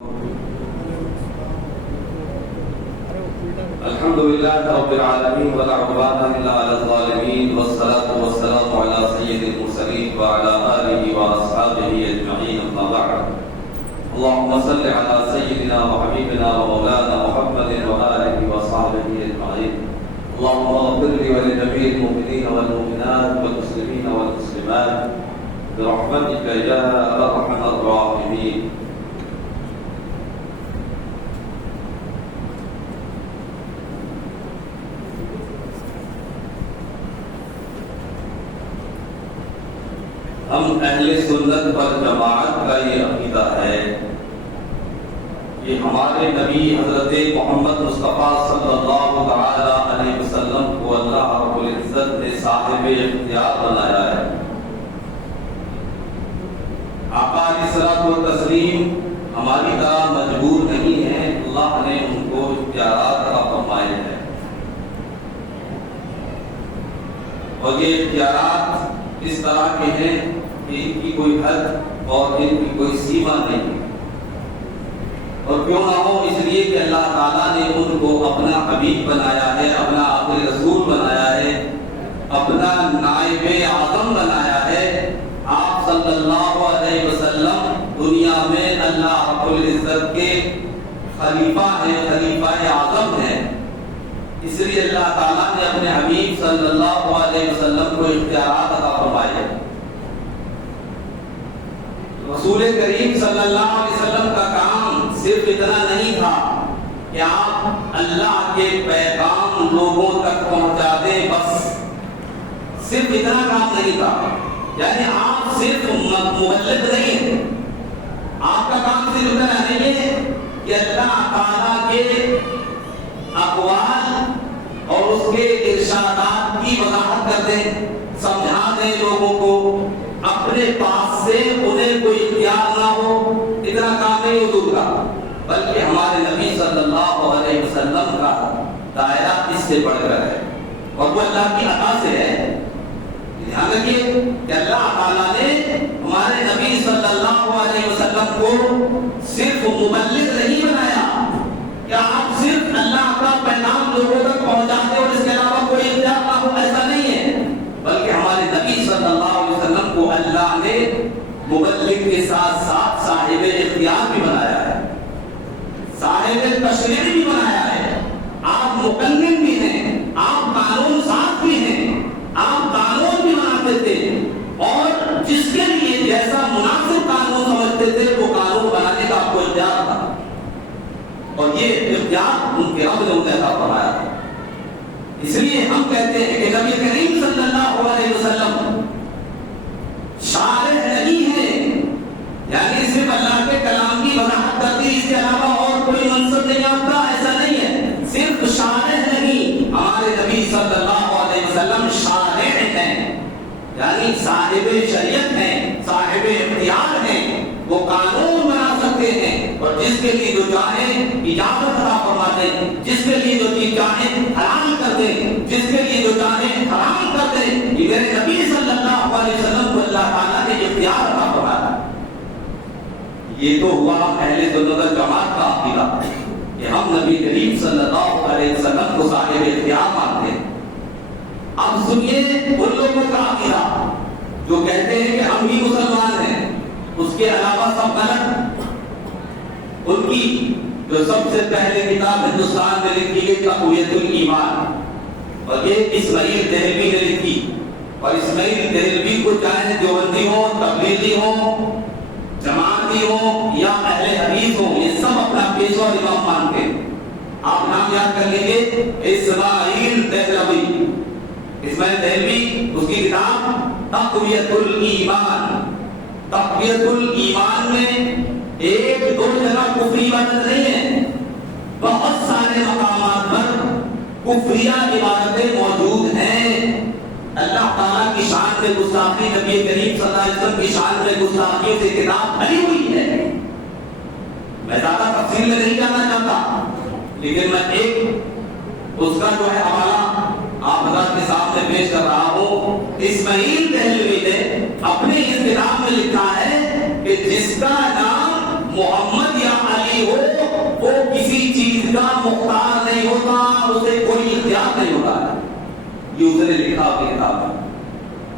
الحمد لله رب العالمين ولا عدوان الا على الظالمين والصلاه والسلام على سيد المرسلين وعلى اله واصحابه اجمعين اما بعد. اللهم صل على سيدنا وحبيبنا ومولانا محمد واله واصحابه اجمعين. اللهم اغفر لي ولجميع المؤمنين والمؤمنات والمسلمين والمسلمات برحمتك يا ارحم الراحمين. ہم اہل سنت پر جماعت کا یہ عقیدہ ہے کہ ہمارے نبی حضرت محمد مصطفیٰ صلی اللہ تعالی علیہ وسلم کو اللہ رب العزت نے صاحب اختیار بنایا ہے. آقا علیہ الصلوۃ والتسلیم ہماری طرح مجبور نہیں ہیں، اللہ نے ان کو اختیارات عطا فرمائے ہیں اور یہ اختیارات اس طرح کے ہیں کہ ان کی کوئی حد اور ان کی کوئی سیما نہیں. اور کیوں نہ ہو، اس لیے کہ اللہ تعالیٰ نے ان کو اپنا حبیب بنایا ہے، اپنا آخری رسول بنایا ہے، اپنا نائب اعظم بنایا ہے. آپ صلی اللہ علیہ وسلم دنیا میں اللہ رب العزت کے خلیفہ ہیں، خلیفہ اعظم ہیں. اس لیے اللہ تعالیٰ نے اپنے حبیب صلی اللہ علیہ وسلم کو اختیارات عطا فرمائے ہیں. رسول کریم صلی اللہ علیہ وسلم کا کام صرف اتنا نہیں تھا کہ آپ اللہ کے پیغام لوگوں تک پہنچا دیں، بس صرف اتنا کام نہیں تھا. یعنی آپ صرف مبلغ نہیں ہیں، آپ کا کام صرف اتنا نہیں ہے کہ اللہ تعالیٰ کے اقوال اور اس کے ارشادات کی وضاحت کر دیں، سمجھا دیں لوگوں کو، اپنے پاس سے انہیں کوئی اختیار نہ ہو. اتنا کام نہیں حضور کا، بلکہ ہمارے نبی صلی اللہ علیہ وسلم کا دائرہ اس سے بڑھ کر ہے اور وہ اللہ کی عطا سے ہے. دھیان رکھیے کہ اللہ تعالیٰ نے ہمارے نبی صلی اللہ علیہ وسلم کو صرف مبلغ نہیں بنایا کہ آپ صرف اللہ کا پیغام لوگوں تک پہنچا دیں اور اس کے علاوہ کوئی اختیار نہ ہو، ایسا نہیں ہے. بلکہ ہمارے نبی صلی اللہ علیہ وسلم کو اللہ نے مبلغ کے ساتھ ساتھ صاحب اختیار بھی بنایا ہے، صاحب تشریع بھی بنایا ہے. آپ مقنن بھی ہیں، آپ قانون ساز بھی ہیں، آپ قانون بھی بناتے تھے اور جس کے لیے جیسا مناسب قانون سمجھتے تھے وہ قانون بنانے کا آپ کو اختیار تھا. اور یہ اختیار ان کے رب نے انہیں عطا فرمایا. اس لیے ہم کہتے ہیں کہ نبی کریم صلی اللہ علیہ وسلم شارح نہیں ہے، یعنی صرف اللہ کے کلام کی وضاحت کرتی، اس کے علاوہ اور کوئی منصب نہیں آپ کا، ایسا نہیں ہے. صرف شارح نہیں، ہمارے نبی صلی اللہ علیہ وسلم شارح ہیں، یعنی صاحب شریعت ہیں، صاحب اختیار ہیں. وہ قانون بنا سکتے ہیں اور جس کے لیے جو چاہیں اجازت عطا فرما دیں، جس کے لیے جو چیز چاہیں حلال کر دیں، جس کے لیے جو چاہیں حرام کر دیں. یہ میرے نبی صلی اللہ علیہ وسلم کو اللہ تعالیٰ نے اختیار عطا فرمایا. یہ تو ہوا اہل سنت والجماعت کا عقیدہ کہ ہم نبی کریم صلی اللہ علیہ وسلم کو صاحب اختیار مانتے ہیں. اب سنیے ان لوگوں کا عقیدہ جو کہتے ہیں کہ ہم ہی مسلمان ہیں، اس کے علاوہ سب غلط. ان کی جو سب سے پہلے کتاب ہندوستان میں لکھی گئی تقویت الایمان، اور یہ اسماعیل دہلوی نے لکھی. اور اسماعیل دہلوی کو چاہے دیوبندی ہو، تبلیغی ہو، جماعتی ہو یا اہل حدیث ہو، یہ سب اپنا پیشوا اور امام مانتے ہیں. آپ نام یاد کر لیجیے، اسماعیل دہلوی. اسماعیل دہلوی، اس کی کتاب تقویت الایمان. تقویت الایمان میں ایک دو جگہ کفری عبادت نہیں ہے، بہت سارے مقامات پر کفریہ عبادتیں موجود ہیں. اللہ تعالیٰ کی شان میں گستاخی، نبی کریم صلی اللہ علیہ وسلم کی شان میں گستاخی سے کتاب بھری ہوئی ہے. میں زیادہ تفصیل میں نہیں جانا چاہتا، لیکن میں ایک اس کا جو ہے حوالہ آپ حضرات کے سامنے پیش کر رہا ہوں. اسماعیل دہلوی نے اپنی اس کتاب میں لکھا ہے کہ جس کا نام محمد یا علی جس کا مختار نہیں ہوتا اسے کوئی اختیار نہیں ہوتا ہے. یہ اس نے لکھا اپنی کتاب میں.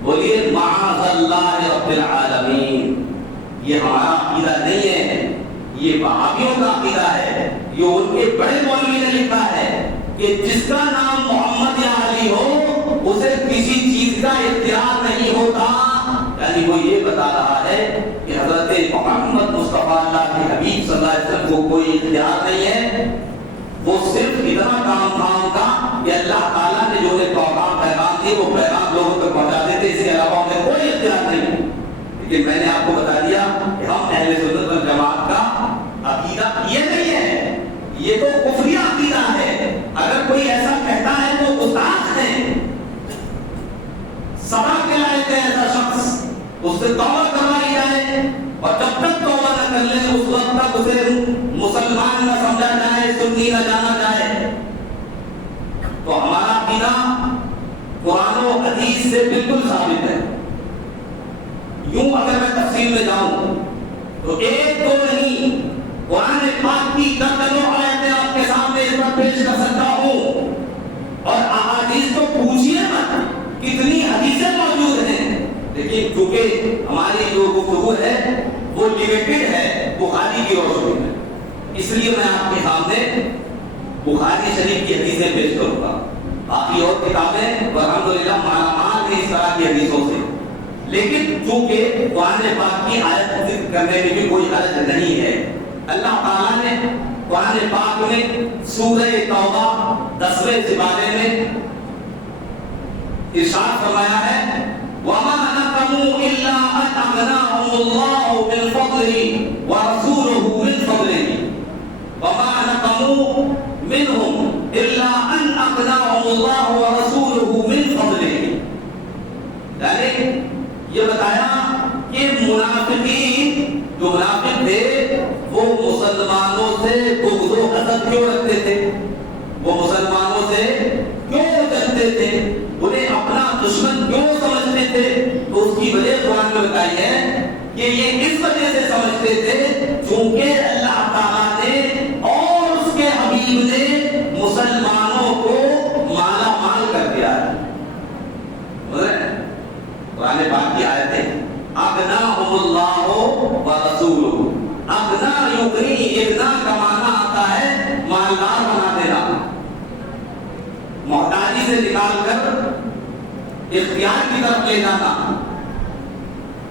بولیے معاذ اللہ رب العالمین. یہ ہمارا عقیدہ نہیں ہے, یہ وہابیوں کا عقیدہ ہے. یہ ان کے بڑے مولوی نے لکھا ہے کہ جس کا نام محمد یا علی ہو اسے کسی چیز کا اختیار نہیں ہوتا. یعنی وہ یہ بتا رہا ہے کہ حضرت محمد مصطفیٰ اللہ کے حبیب صلی اللہ علیہ وسلم کو کوئی اختیار نہیں ہے. وہ صرف اتنا کام تھا ان کا کہ اللہ تعالیٰ نے جو پیغام دی وہ پیغام لوگوں تک پہنچا دیتے, اس کے علاوہ انہیں کوئی اختیار نہیں. لیکن میں نے آپ کو بتا دیا کہ ہم اہل سنت والجماعت کا عقیدہ یہ نہیں ہے, یہ تو کفری عقیدہ ہے. اگر کوئی ایسا کہتا ہے تو گستاخ ہے, سزا کے لائق ہے ایسا شخص, اس سے توبہ کروائی جائے, اور جب تک توبہ نہ کر لے اس وقت تک اسے مسلمان نہ سمجھا جائے, سنی نہ جانا جائے. تو ہمارا عقیدہ قرآن و حدیث سے بالکل ثابت ہے. یوں اگر میں تفصیل میں جاؤں تو ایک دو نہیں, قرآن پاک کی درجنوں آیتیں آپ کے سامنے اس پر پیش کر سکتا ہوں. اور احادیث تو پوچھیے مت کتنی حدیثیں موجود ہیں, لیکن چونکہ ہماری جو گفتگو ہے وہ لمیٹڈ ہے بخاری کی روشنی میں, اس لیے میں آپ کے سامنے بخاری شریف کی حدیثیں پیش کروں گا. باقی اور کتابیں الحمدللہ مالا مال ہیں اس طرح کی حدیثوں سے, لیکن چونکہ قرآن پاک کی آیت ذکر کرنے میں بھی کوئی حرج نہیں ہے. اللہ تعالیٰ نے قرآن پاک میں سورہ توبہ 10ویں سپارے میں ارشاد فرمایا ہے وَمَا نَقَمُوا إِلَّا أَنْ أَغْنَاهُمُ اللَّهُ مِنْ فَضْلِهِ وَرَسُولُهُ مِنْ فَضْلِهِ وَمَا نَقَمُوا مِنْهُمْ إِلَّا أَنْ أَغْنَاهُمُ اللَّهُ وَرَسُولُهُ مِنْ فَضْلِهِ. یعنی یہ بتایا کہ منافقین جو منافق تھے وہ مسلمانوں سے بغض و حسد کیوں رکھتے تھے, وہ مسلمانوں سے کیوں جلتے تھے, انہیں اپنا دشمن کیوں سمجھتے تھے. تو اس کی وجہ قرآن میں بتائی ہے کہ یہ اس وجہ سے سمجھتے تھے چونکہ اللہ تعالیٰ نے اور اس کے حبیب نے مسلمانوں کو مالا مال کر دیا ہے. قرآن پاک کی آیت ہے اغناہم اللہ ورسولہ. اغنا یغنی, اغنا کا معنی آتا ہے مالدار بنا دینا, محتاجی سے نکال کر اختیار کی طرف لے جانا.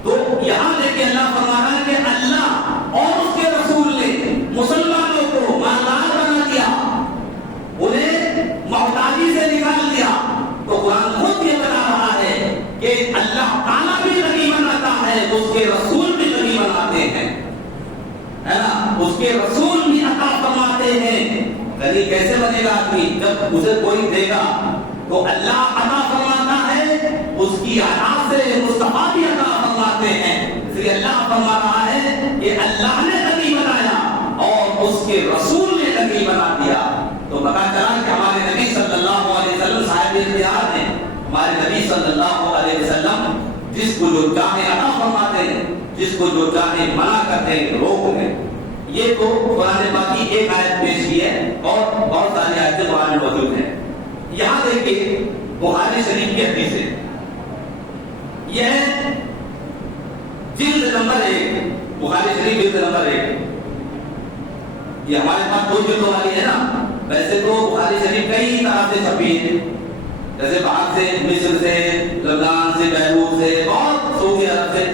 تو یہاں دیکھیں اللہ فرما رہا ہے کہ اللہ اور اس کے رسول نے مسلمانوں کو مالدار بنا دیا, انہیں محتاجی سے نکال دیا. تو قرآن خود یہ بتا رہا ہے کہ اللہ تعالیٰ بھی غنی بناتا ہے, اس کے رسول بھی غنی بناتے ہیں, ہے نا, اس کے رسول بھی عطا فرماتے ہیں. غنی کیسے بنے گا آدمی جب اسے کوئی دے گا, تو اللہ عطا فرماتا ہے, اس کی عطا سے مصطفیٰ بھی عطا فرماتے ہیں. اس لیے اللہ فرما رہا ہے کہ اللہ نے غنی بنایا اور اس کے رسول نے غنی بنا دیا. تو پتا چلا کہ ہمارے نبی صلی اللہ علیہ وسلم صاحب اختیار ہیں. ہمارے نبی صلی اللہ علیہ وسلم جس کو جو چاہے عطا فرماتے ہیں, جس کو جو چاہے منع کرتے ہیں, روک ہیں. یہ تو قرآن پاک کی ایک آیت پیش کی ہے اور بہت ساری آیتیں قرآن میں موجود ہیں. یہاں دیکھیے بخاری شریف کی حدیث ہے, یہ جلد نمبر 1, بخاری شریف جلد نمبر 1. یہ ہمارے پاس 2 جلدوں والی ہے نا. ویسے تو بخاری شریف کئی طرح سے چھپی ہے, جیسے باہر سے, مصر سے, لبنان سے, بیروت سے, بہت سعودی عرب سے,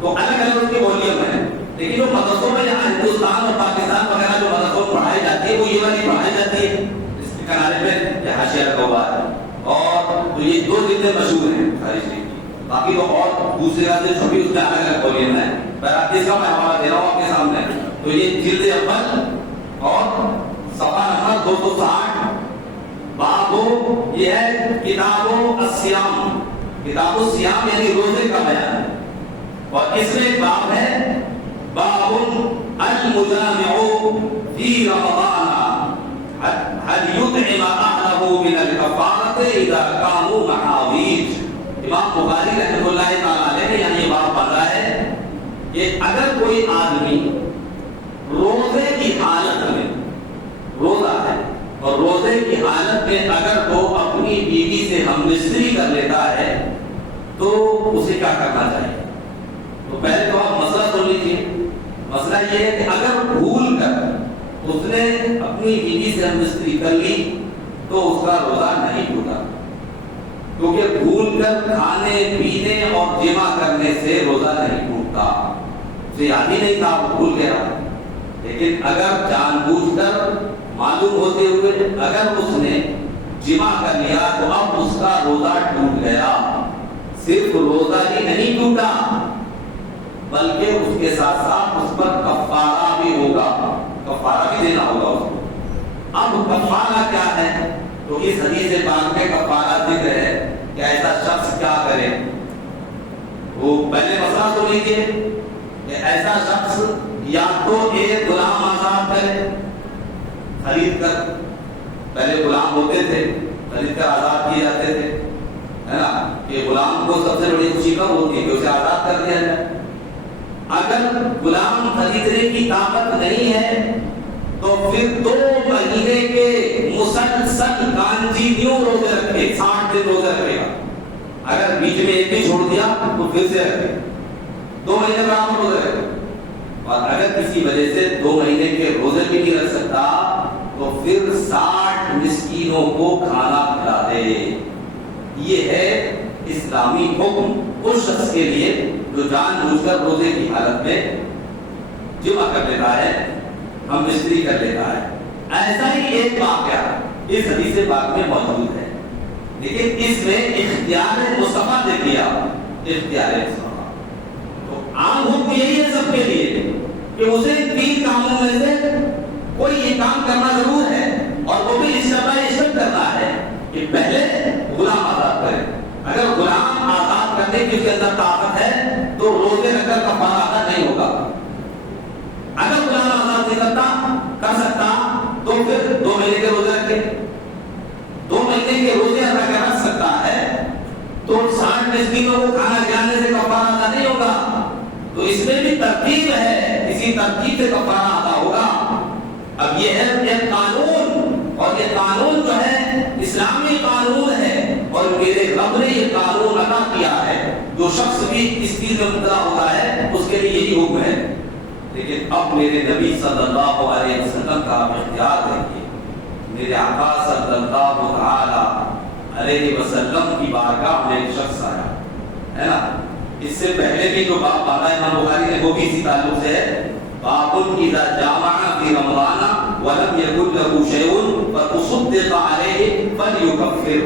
تو الگ الگ اس کی والیوم ہے. لیکن جو مدرسوں میں یہاں ہندوستان اور پاکستان وغیرہ جو مدرسوں میں پڑھائی جاتی ہے وہ یہ والی پڑھائی جاتی ہے. اس کے کنارے پہ یہ حاشیہ رکھا ہوا ہے. اور تو یہ 2 جلدیں مشہور ہیں بخاری شریف کی. باقی تو اور دوسری جگہ سے چھپی اس کے الگ الگ والیوم ہے. اس کا میں حوالہ دے رہا ہوں آپ کے سامنے. تو یہ جلد اول اور صفحہ نمبر 260 باب یہ ہے کتاب الصیام. کتاب الصیام یعنی روزے کا بیان ہے. اور اس میں ایک باب ہے باب المجامع فی رمضان هل يطعم اهله من الكفارة اذا كانوا محاویج. امام بخاری رحمۃ اللہ تعالی علیہ نے یہاں یہ باب پڑھا ہے کہ اگر کوئی آدمی روزے کی حالت میں, روزہ اسے کیا کرنا چاہیے؟ تو پہلے تو آپ مسئلہ سن لیجیے. مسئلہ یہ ہے کہ اگر بھول کر اس نے اپنی بیوی سے ہم مستری کر لی تو اس کا روزہ نہیں ٹوٹا، کیونکہ بھول کر کھانے پینے اور جمع کرنے سے روزہ نہیں ٹوٹتا. اسے یاد ہی نہیں تھا، وہ بھول گیا. لیکن اگر جان بوجھ کر معلوم ہوتے ہوئے اگر اس نے جمع کر لیا تو اب اس کا روزہ ٹوٹ گیا. صرف روزہ ہی نہیں ٹوٹا بلکہ اس کے ساتھ ساتھ اس پر کفارہ بھی ہوگا، کفارہ بھی دینا ہوگا اس کو. اب کفارہ کیا ہے؟ تو اس حدیث پاک میں کفارہ ذکر ہے کہ ایسا شخص کیا کرے. وہ پہلے مسئلہ تو لیجیے کہ ایسا شخص یا تو ایک غلام آزاد کرے خرید کر، پہلے غلام ہوتے تھے خرید کر آزاد کیے جاتے تھے، ہے نا. کہ غلام کو سب سے بڑی خوشی کب ہوتی ہے کہ اسے آزاد کر دیا جائے. اگر غلام خریدنے کی طاقت نہیں ہے تو پھر 2 مہینے کے مسلسل کانٹینیو روزے رکھے، 60 دن روزے رکھے گا. اگر بیچ میں ایک بھی چھوڑ دیا تو پھر سے رکھے، 2 مہینے برابر روزے رکھے. اور اگر کسی وجہ سے 2 مہینے کے روزے بھی نہیں رکھ سکتا تو پھر 60 مسکینوں کو کھانا کھلا دے. یہ ہے اسلامی حکم اس شخص کے لیے جو جان بوجھ کر روزے کی حالت میں جمع کر لیتا ہے، ہم مستری کر لیتا ہے. ایسا ہی ایک واقعہ اس حدیث پاک میں موجود ہے، لیکن اس میں اختیار مصطفیٰ دے دیا. اختیار مصطفیٰ تو عام حکم یہی ہے سب کے لیے کہ اسے 3 کاموں میں سے کوئی یہ کام کرنا ضرور ہے، اور وہ بھی اسٹیپ کرنا ہے کہ پہلے غلام آزاد کرے. اگر غلام آزاد کرنے کی اس کے اندر طاقت ہے تو روزے رکھ کر کفارہ ادا نہیں ہوگا. اگر غلام آزاد نہیں کر سکتا تو پھر 2 مہینے کے روزے رکھے. 2 مہینے کے روزے ادا کر رکھ سکتا ہے تو 60 مسکینوں کو کھانا کھلانے سے کفارہ ادا نہیں ہوگا. تو اس میں بھی ترتیب ہے، اسی ترتیب سے کفارہ ادا ہوگا. اب یہ ہے ایک قانون، اور یہ قانون جو ہے اسلامی قانون ہے، اور میرے رب نے یہ قانون ادا کیا ہے. جو شخص بھی اس چیز میں مبتلا ہوتا ہے اس کے لیے یہی حکم ہے. لیکن اب میرے نبی صلی اللہ علیہ وسلم کا اختیار دیکھیے. میرے آقا صلی اللہ تعالی علیہ وسلم کی بارگاہ میں ایک شخص آیا ہے نا. اس سے پہلے بھی جو باب پڑھا ہے امام بخاری نے وہ بھی اسی تعلق سے ہے. باب اذا جامع فی رمضان ولم يكن له شيء فتصدق عليه فليكفر.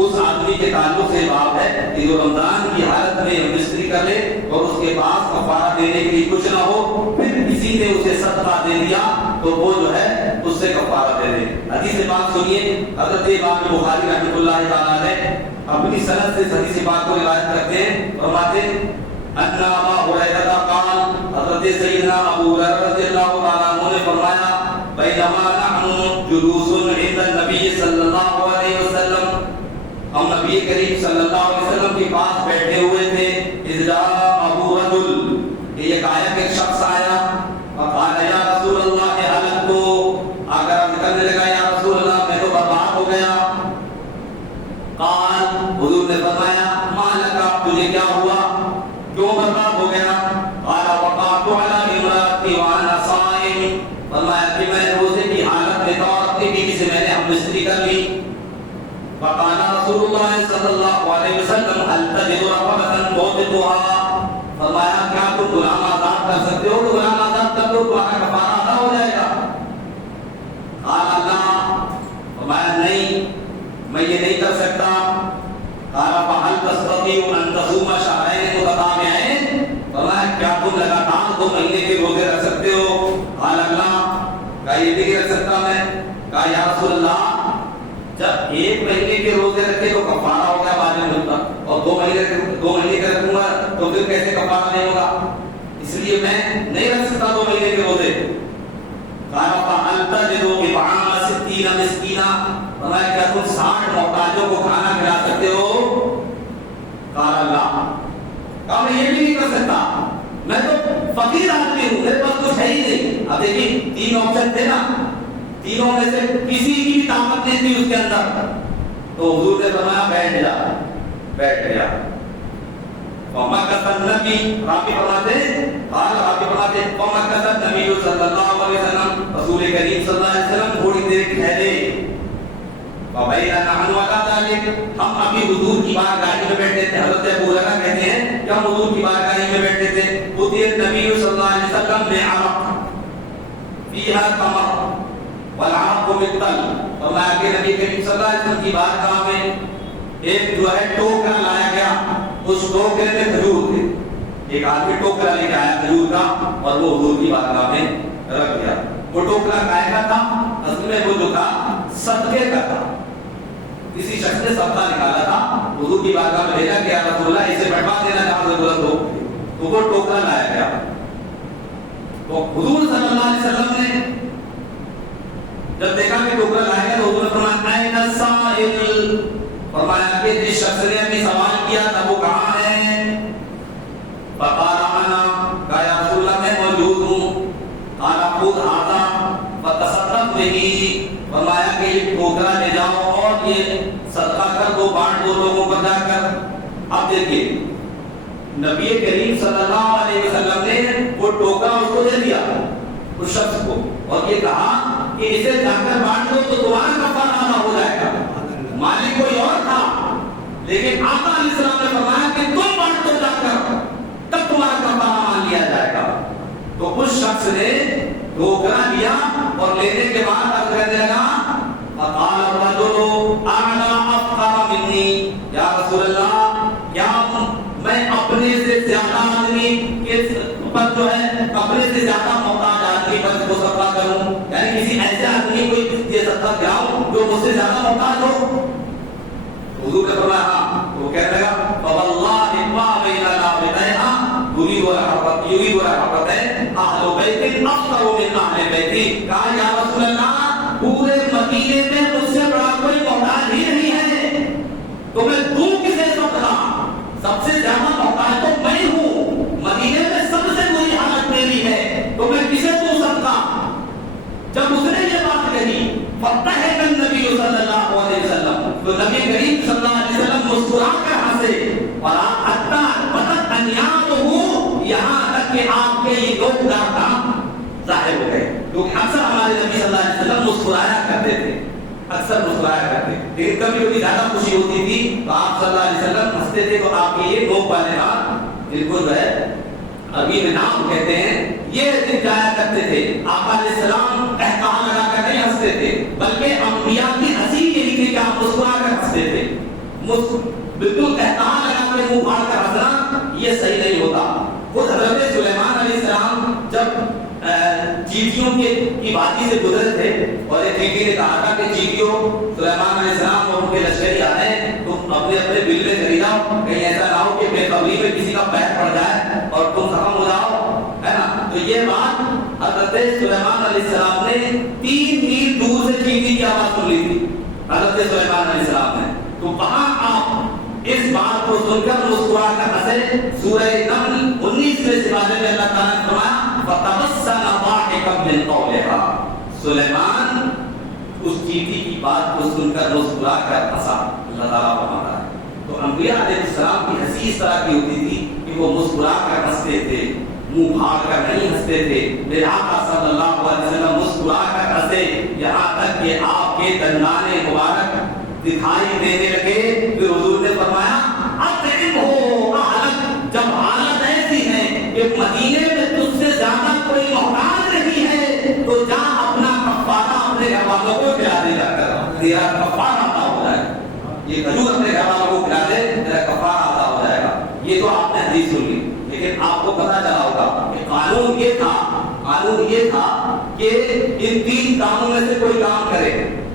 اس آدمی کے تعلق سے باب ہے کہ جو رمضان کی حالت میں مستری کر لے اور اس کے پاس کفارہ دینے کے لیے کچھ نہ ہو، پھر کسی نے اسے صدقہ دے دیا تو وہ جو ہے اس سے کفارہ دے دے. حدیث پاک سنیے. حضرت امام بخاری رحمۃ اللہ تعالی علیہ اپنی سند سے حدیث پاک کو روایت کرتے ہیں. فرماتے ہیں ان ابا ہریرہ قال، حضرت سیدنا ابو ہریرہ رضی اللہ تعالی عنہ نے فرمایا بینما نحن جلوس عند النبی صلی اللہ علیہ وسلم، ہم نبی کریم صلی اللہ علیہ وسلم کے پاس بیٹھے ہوئے تھے. اذ جاء ابو رجل، یہ آیا کہ ایک شخص آیا. فقال یا رسول اللہ ہلکت، اگر کہنے لگا یا رسول اللہ میں تو برباد ہو گیا. قال، حضور نے فرمایا ما لک، تجھے کیا ہوا، کیوں برباد ہو گیا؟ قال وقعت علی امراتی وانا صائم، فرمایا کہ میں روزے کی حالت میں تھا اور اپنی بیوی سے میں نے ہم مستری کر لی. فقال رسول اللہ صلی اللہ علیہ وسلم هل تجد رقبة توثقها، فرمایا کیا تم غلام آزاد کر سکتے ہو؟ تو غلام آزاد کر دو، تمہارا کفارہ ادا ہو جائے گا. قال اللہ، فرمایا نہیں میں یہ نہیں کر سکتا. قال فهل تستطيع ان تصوم شهرين متتابعين، فرمایا کیا تم لگاتار 2 مہینے کے روزے رکھ سکتے ہو؟ قال اللہ، کہا یہ نہیں رکھ سکتا میں. کہا یا رسول اللہ جب 1 مہینے کے روزے رکھے تو کفارہ ہو گیا بعد میں ملتا، اور 2 مہینے کا رکھوں گا تو پھر کیسے کفارہ نہیں ہوگا؟ اس لیے میں نہیں رکھ سکتا 2 مہینے کے روزے. قال فهل تجد اطعام 60 مسکینا، فرمایا کیا تم 60 محتاجوں کو کھانا کھلا سکتے ہو؟ قال اللہ، کہا میں یہ بھی نہیں کر سکتا، میں تو فقیر آدمی ہوں، میرے پاس کچھ ہے ہی نہیں. اب دیکھیے 3 آپشن تھے نا، تینوں میں سے کسی کی بھی طاقت نہیں تھی اس کے اندر. تو حضور نے فرمایا بیٹھ جا. بیٹھ گیا. ومكث النبي رابع فرماتے قال رابع فرماتے ومكث النبي صلی اللہ علیہ وسلم رسول کریم صلی اللہ علیہ وسلم تھوڑی دیر ٹھہرے وبيننا نحن ولا ذلك ہم ابھی حضور کی بارگاہ میں بیٹھے تھے. حضرت ابو ہریرہ کہتے ہیں کہ ہم حضور کی بارگاہ میں بیٹھے تھے. اتي النبي صلی اللہ علیہ وسلم بعرق فيها تمر والعرق مثل. فرمایا کہ نبی کریم صلی اللہ علیہ وسلم کی بارگاہ میں ایک جو ہے ٹوکرا لایا گیا, اس ٹوکرے میں کھجور تھے. ایک آدمی ٹوکرا لے کے آیا کھجور کا اور وہ حضور کی بارگاہ میں رکھ دیا. وہ ٹوکرا کائے کا تھا؟ اصل میں وہ جو تھا صدقے کا تھا. کسی شخص نے صدقہ نکالا تھا, حضور کی بارگاہ میں بھیجا کہ یا رسول اللہ اسے بڑھوا دینا جہاں ضرورت ہو. تو وہ ٹوکرا لایا گیا. تو حضور صلی اللہ علیہ وسلم نے جب دیکھا کہ ٹوکرا لایا گیا تو حضور نے فرمایا این السائل, فرمایا کہ جس شخص نے ہمیں سوال کیا تھا وہ کہاں ہے؟ فقال انا, کہا یا رسول اللہ میں موجود ہوں. قال خذ هذا فتصدق به, فرمایا کہ یہ ٹوکرا لے جاؤ اور یہ صدقہ کر دو, بانٹ دو لوگوں کو جا کر. اب دیکھیے نبی کریم صلی اللہ علیہ وسلم نے وہ ٹوکرا اس کو دے دیا اس شخص کو اور یہ کہا کہ اسے جا کر بانٹ دو تو تمہارا کفارہ ادا ہو جائے گا. مالک کوئی اور تھا, لیکن آقا علیہ السلام نے فرمایا کہ تم بانٹ دو جا کر, تب تمہارا کفارہ مان لیا جائے گا. تو اس شخص نے ٹوکرا لیا اور لینے کے بعد اب کہنے لگا فقال الرجل اعلى افقر مني, یا رسول اللہ کیا میں اپنے سے زیادہ آدمی کے پر جو ہے اپنے سے زیادہ محتاج آدمی پر کو صدقہ کروں, یعنی کسی ایسے آدمی کو یہ صدقہ کراؤں جو مجھ سے زیادہ محتاج ہو؟ حضور نے فرمایا ہاں. وہ کہنے لگا فوالله ما بين لابتيها يريد رحمتين اهل بيت افضل من اهل بيتي. کہا یا رسول اللہ پورے مدینے میں مجھ سے بڑا کوئی محتاج ہی نہیں ہے, تو میں دوں کسے صدقہ؟ سب سے زیادہ محتاج تو میں ہوں, مدینے میں سب سے بری حالت میری ہے, تو میں کسے دوں صدقہ؟ جب اس نے یہ بات کہی فضحك النبي صلی اللہ علیہ وسلم, تو نبی کریم صلی اللہ علیہ وسلم مسکرا کر ہنسے اور حتی بدت انیابہ, یہاں تک کہ آپ کے یہ دو دانت ظاہر ہو گئے. کیونکہ اکثر ہمارے نبی صلی اللہ علیہ وسلم مسکرایا کرتے تھے, اکثر مسکرایا کرتے, لیکن کبھی کبھی زیادہ خوشی ہوتی تھی تو آپ صلی اللہ علیہ وسلم ہنستے تھے. تو آپ کے یہ نوک والے بات جن کو جو ہے ابھی نام کہتے ہیں, یہ دن جایا کرتے تھے. آقا علیہ السلام احکام لگا کر نہیں ہنستے تھے, بلکہ انبیاء کی ہنسی یہ تھی کہ آپ مسکرا کر ہنستے تھے. بالکل احکام لگا کر منہ پھاڑ کر ہنسنا یہ صحیح نہیں ہوتا. خود حضرت سلیمان علیہ السلام جب چیٹیوں کی وادی سے گزرے تھے اور ایک چیٹی نے کہا تھا کہ چیٹیوں سلیمان علیہ السلام اور ان کے لشکری آتے ہیں, تم اپنے اپنے بل میں چلی جاؤ, کہیں ایسا نہ ہو کہ بے خبری میں کسی کا پیر پڑ جائے اور تم ختم ہو جاؤ, ہے نا. تو یہ بات حضرت سلیمان علیہ السلام نے 3 میل دور سے چیٹی کی آواز سن لی تھی حضرت سلیمان علیہ السلام نے. تو وہاں آپ اس بات کو سن کر مسکرا کر ہنسے. سورہ نمل 19 میں اس بارے میں اللہ تعالیٰ نے فرمایا فَتَبَسَّمَ ضَاحِكًا مِنْ قَوْلِهَا, سلیمان اس چیٹی کی بات کو سن کر مسکرا کر ہنسا. اللہ تعالیٰ فرماتا ہے تو انبیاء علیہ السلام کی ہنسی اس طرح کی ہوتی تھی کہ وہ مسکرا کر ہنستے تھے, منہ پھاڑ کر نہیں ہنستے تھے. میرے آقا صلی اللہ علیہ وسلم مسکرا کر ہنسے یہاں تک کہ آپ کے دندان مبارک دکھائی دینے لگے. پھر حضور نے فرمایا اطعمہ اہلک, جب حالت ایسی ہے کہ مدینے میں تجھ سے زیادہ کوئی محتاج نہیں ہے تو جا اپنا کفارہ اپنے گھر والوں کو کھلا دے جا کر, تیرا کفارہ ادا ہو جائے گا. یہ کھجور اپنے گھر والوں کو کھلا دے, تیرا کفارہ ادا ہو جائے گا. یہ تو آپ نے حدیث سن لی, لیکن آپ کو پتا چلا ہوگا کہ قانون یہ تھا کہ ان 3 کاموں میں سے کوئی کام کرے.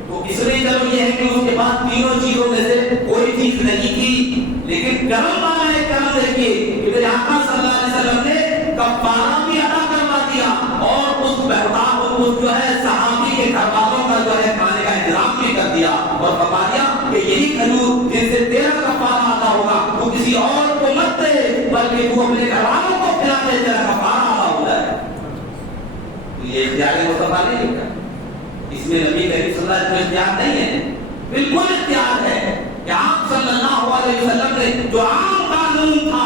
تو اس لیے چلو یہ ہے کہ اس کے پاس تینوں چیزوں میں سے کوئی چیز نہیں تھی, لیکن کرم والا ہے. کرم دیکھیے کہ میرے آقا صلی اللہ علیہ وسلم نے کفارہ بھی ادا کروا دیا اور اس بہتاب اس جو ہے صحابی کے گھر والوں کا جو ہے کھانے کا انتظام بھی کر دیا اور فرما دیا کہ یہی کھجور جن سے تیرا کفارہ ادا ہوگا تو کسی اور کو مت دے بلکہ تو اپنے گھر والوں کو کھلا دے, تیرا کفارہ ادا ہو جائے. تو یہ اختیار مصطفیٰ نہیں ہے, اس میں نبی کریم صلی اللہ علیہ وسلم اختیار نہیں ہے, بالکل اختیار ہے کہ آپ صلی اللہ علیہ وسلم نے جو عام قانون تھا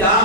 4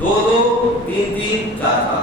2-2, 3-3, 4-4,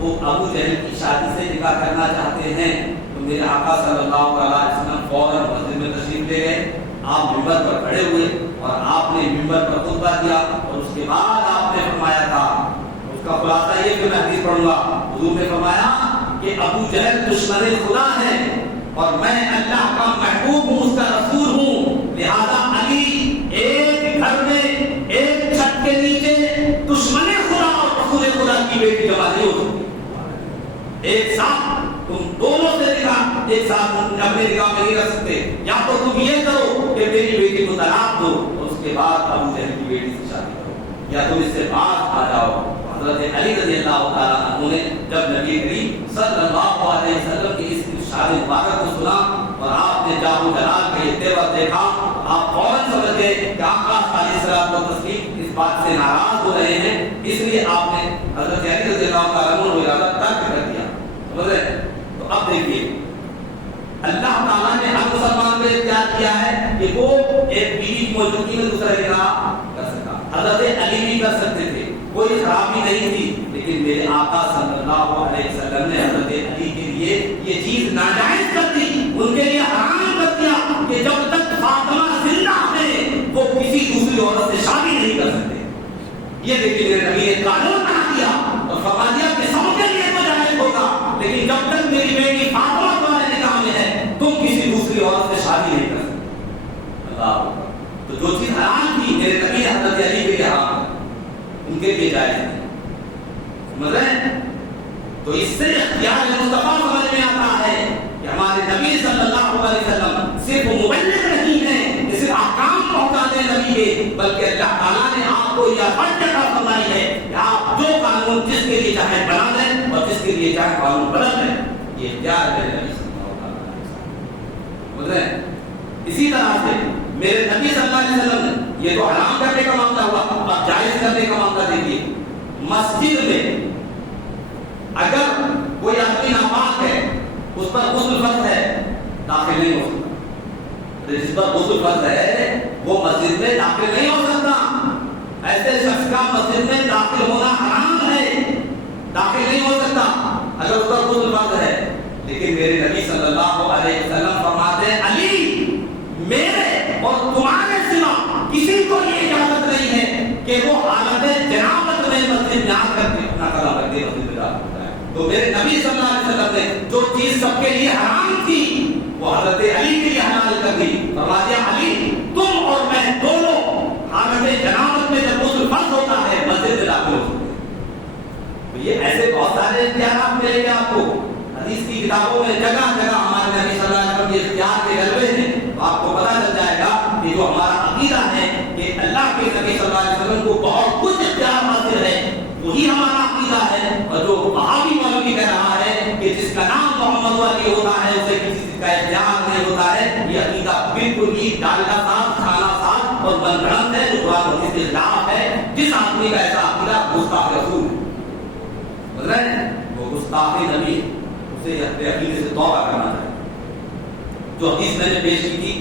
وہ ابو جہل کی شادی سے نکاح کرنا چاہتے ہیں، تو میرے آقا صلی اللہ علیہ وسلم فوراً مسجد میں تشریف لے گئے، آپ منبر پر کھڑے ہوئے اور آپ نے منبر پر خطبہ دیا، اور اس کے بعد آپ نے فرمایا تھا، اس کا خلاصہ یہ کہ میں حدیث پڑھوں گا، حضور نے فرمایا کہ ابو جہل دشمن خدا ہے اور میں اللہ کا محبوب ہوں، اس کا رسول ہوں، لہذا علی ایک گھر میں ایک چھت کے نیچے دشمن خدا اور رسول خدا کی بیٹی جمع نہیں ہو سکتی، ایک ساتھ تم دونوں سے نکاح ایک ساتھ اپنے نکاح میں نہیں رکھ سکتے، یا تو تم یہ کرو کہ میری بیٹی کو طلاق دو اور اس کے بعد ابو جہل کی بیٹی سے شادی کرو، یا تم اس سے باز آ جاؤ۔ حضرت علی رضی اللہ تعالیٰ عنہ نے جب نبی کریم صلی اللہ علیہ وسلم کی اس شاد مبارک کو سنا اور آپ نے جاہ و جلال کے تیور دیکھا، آپ فوراً سمجھ گئے کہ آقا علیہ الصلوۃ والتسلیم اس بات سے ناراض ہو رہے ہیں، اس لیے آپ نے حضرت علی رضی اللہ تعالیٰ عنہ کو ارادہ ترک کر دیا۔ سمجھ رہے ہیں؟ تو اب دیکھیے اللہ تعالیٰ نے ہر مسلمان کو اختیار کیا ہے کہ وہ ایک بیوی کی موجودگی میں دوسرا نکاح کر سکتا، حضرت علی بھی کر سکتے تھے، کوئی خرابی نہیں تھی، لیکن میرے آقا صلی اللہ علیہ وسلم نے حضرت علی کے لیے یہ چیز ناجائز کر دی، ان کے لیے حرام کر دیا کہ جب تک فاطمہ زندہ ہے وہ کسی دوسری عورت سے شادی نہیں کر سکتے۔ یہ دیکھیے میرے نبی نے قانون بنا دیا اور فرما دیا کہ سب کے لیے تو جائز ہوگا، لیکن جب تک میری بیٹی فاطمہ تمہارے نکاح میں ہے تم کسی دوسری عورت سے شادی نہیں کر سکتے۔ اللہ، تو جو چیز حرام تھی میرے نبی نے حضرت علی کے لیے حرام کر، ان کے لیے جائز نہیں۔ سمجھ رہے ہیں؟ تو اس سے اختیار مصطفیٰ سمجھ میں آتا ہے کہ ہمارے نبی صلی اللہ علیہ وسلم صرف مبلغ نہیں ہیں کہ صرف احکام پہنچا دیں نبی کے، بلکہ اللہ تعالیٰ نے آپ کو یہ فرض عطا فرمائی ہے کہ آپ جو قانون جس کے لیے چاہیں بنا دیں اور جس کے لیے چاہیں قانون بدل دیں، یہ اختیار ہے نبی صلی اللہ علیہ وسلم۔ سمجھ رہے ہیں؟ اسی طرح سے میرے نبی صلی اللہ علیہ وسلم نے یہ تو حرام کرنے کا معاملہ ہوا، اب جائز کرنے کا معاملہ دیکھیے، مسجد میں اگر کوئی آدمی ناپاک ہے، اس پر غسل فرض ہے، داخل نہیں ہو سکتا، جس پر غسل فرض ہے وہ مسجد میں داخل نہیں ہو سکتا، ایسے شخص کا مسجد میں داخل ہونا حرام ہے، داخل نہیں ہو سکتا اگر اس پر غسل فرض ہے۔ لیکن میرے نبی صلی اللہ علیہ وسلم فرماتے ہیں علی میرے اور تمہارے سوا کسی کو یہ اجازت نہیں ہے کہ وہ حالت جنابت میں مسجد میں آ کر کے اپنا قدم رکھ دے، مسجد میں داخل ہوتا ہے۔ تو میرے نبی صلی اللہ علیہ وسلم نے جو چیز سب کے لیے حرام تھی وہ حضرت علی کے لیے حلال کر دی، فرما دیا علی تم اور میں دونوں حالت جنابت میں جب غسل فرض ہوتا ہے مسجد میں داخل ہو سکتے ہیں۔ تو یہ ایسے بہت سارے اختیارات ملیں گے آپ کو حدیث کی کتابوں میں، جگہ جگہ ہمارے نبی صلی اللہ علیہ وسلم کے اختیار کے غلبے ہیں، تو آپ کو پتہ چل جائے گا کہ جو ہمارا عقیدہ ہے کہ اللہ کے نبی صلی اللہ علیہ وسلم کو بہت کچھ اختیار حاصل ہے، وہی ہمارا عقیدہ ہے۔ اور جو وہابی مولوی کہہ رہا ہے کہ جس کا نام محمد والی ہوتا ہے اسے کسی چیز کا اختیار نہیں ہوتا ہے، یہ عقیدہ بالکل ہی ڈالڈا صاف، کھانا صاف اور من گھڑت ہے، جو قرآن و حدیث کے خلاف ہے۔ جس آدمی کا ایسا عقیدہ گستاخ رسول ہے، سمجھ رہے ہیں؟ وہ گستاخ نبی، اسے اپنے عقیدے سے توبہ کرنا چاہیے۔ جو حدیث میں نے پیش کی تھی